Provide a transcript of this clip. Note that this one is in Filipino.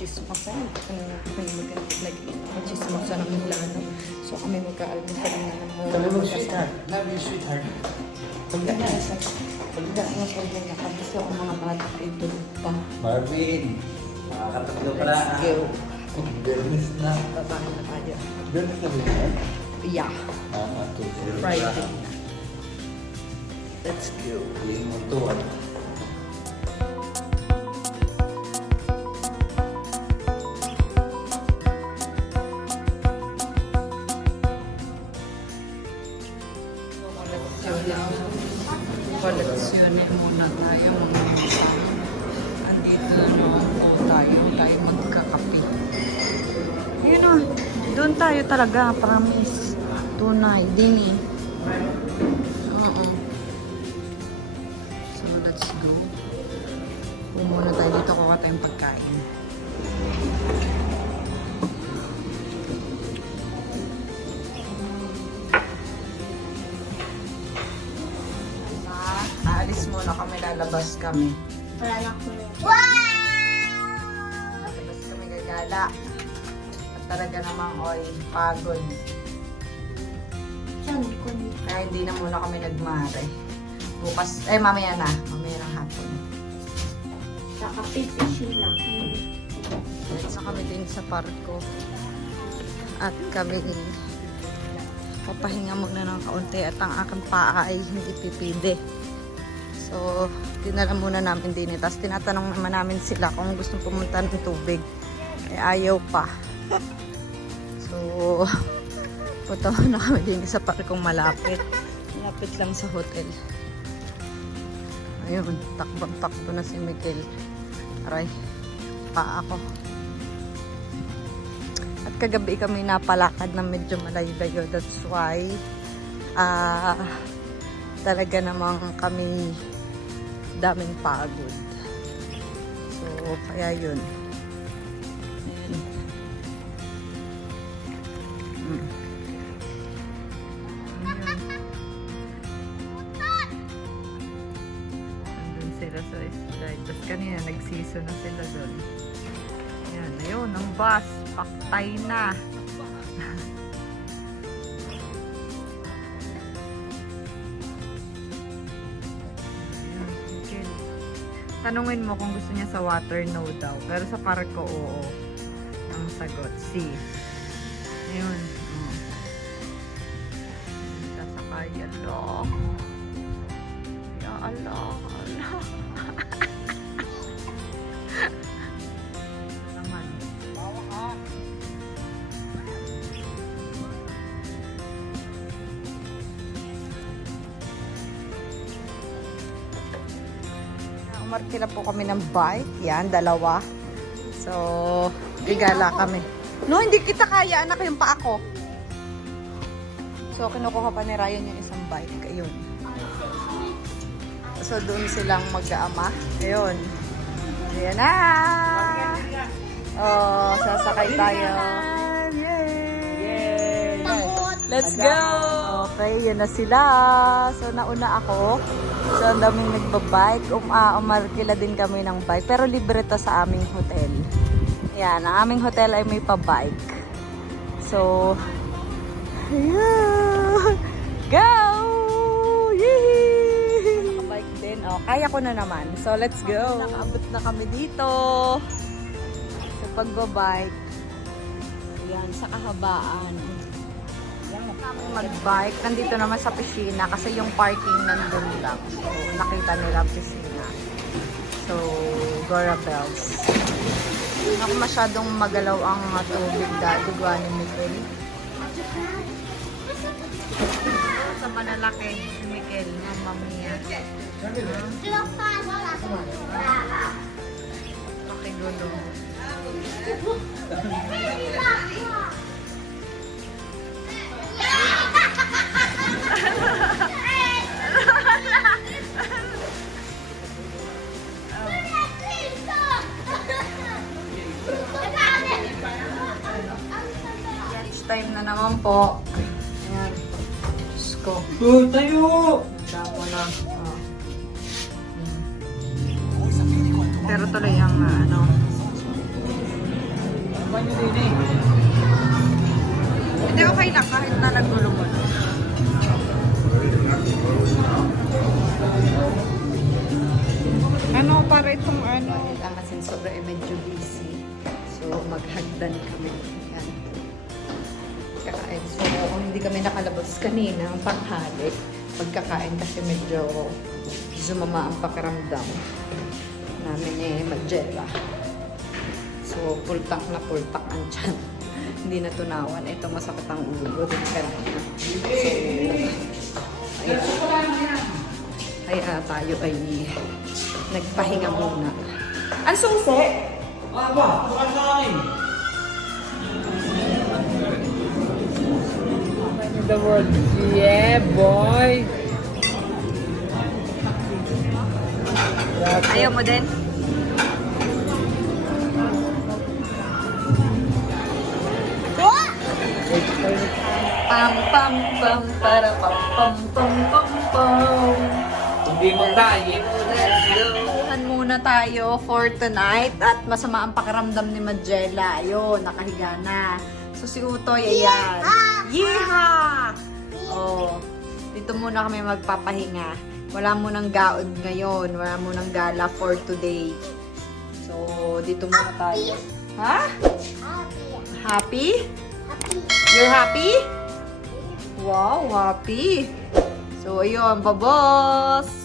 chismosa. Kami chismosa ng Milano. So kami magka-almusal na ng mga Sabi mo, sweetheart. Love you, sweetheart. Pagdaan na kami sa mga bata ay tulog pa. Marvin, makakatatlo pa na. Let's go. Bernis na. Babae na tayo. Bernis na ba yun? Yeah. Friday. Let's go. Yung mo to. Koleksyonin muna tayo mga mensahe. Andito tayo magkakape. Yun o, doon tayo talaga, promise. Tunay, din eh. Oo. So, let's go. Pumuna tayo dito, kuha tayong pagkain. Aalis muna kami, lalabas kami. Lalabas kami gagala. At talaga namang pagod. Kaya hindi na muna kami nagmare. Bukas, mamaya na. Mamaya ng hapon. Let's kami din sa parko. At kami papahinga muna ng kaunti at ang aking paa ay hindi pipide. So, dinala muna namin din. Tapos tinatanong naman namin sila kung gusto pumunta ng tubig. Ayaw pa. So, punta na kami din sa parkong malapit. Malapit lang sa hotel. Ayun, takbang-takbo na si Miguel. Aray, paa ako. At kagabi kami napalakad na medyo malayo-layo. That's why, talaga namang kami daming pagod. So, kaya yun. Ayan. Andun sila sa slide. Tapos kanina nagsiso na sila doon. Ayan, ayun, ang bus. Paktay na. Tanungin mo kung gusto niya sa water, no daw. Pero sa parko, oo. Ang sagot, C. Ayun. Oh. Sasakay, Allah. Ya Allah, Allah. Naman. Bawa ka. Umarkila po kami ng bike. Yan, dalawa. So, gigala kami. No, hindi kita kaya, anak, yung pa ako. So, kinukuha pa ni Ryan yung isang bike. Ayun. So, doon silang mag-aama. Ayun. Ayan na! Oh, sasakay tayo. Yay! Let's go! Okay, yun na sila. So, nauna ako. So, ang daming nagbabike. Umarkila din kami ng bike. Pero libre to sa aming hotel. Yan, ang aming hotel ay may pa-bike. So, ayan. Go! Yee! Naka-bike din. Oh, kaya ko na naman. So, let's go. Nakaabot na kami dito. Sa pagbabike. Ayan, sa kahabaan. Kami mag-bike. Nandito naman sa piscina kasi yung parking nandun lang. So, nakita nila piscina. So, Gora Bells. Ako masyadong magalaw ang tubig dati. Gawa ni Miguel. Sa malalaki si Miguel. Mamma mia. Pakigulo. Time na naman po. Ayan. Diyos ko. Tayo! Damo na. Oh. Pero tuloy ang Hindi, okay lang kahit na naglulumon. Ano para itong ano? Lang kasi sobra medyo busy. So maghagdan kami. Yan. Kakain. So hindi kami nakalabas kanina ang panghali. Pagkakain kasi medyo sumama ang pakiramdam namin Magella. So pultak na pultak ang tiyan. Hindi na tunawan. Ito masakit ang ulo. Din kanina. So kaya tayo ay nagpahinga muna. Ang susi? Aba, bukas na akin. The word, yeah, boy. Ayaw mo din? Pam pam pam para pam pam pam pam pam. Hindi mo tayo. Let's muna tayo for tonight at masama ang pakiramdam ni Magella. Ayun, nakahiga na. So si Utoy, ayan. Yeeha! Oh, dito muna kami magpapahinga. Wala munang gaod ngayon. Wala munang gala for today. So, dito muna tayo. Ha? Happy? You're happy? Wow, happy. So, ayun, babos.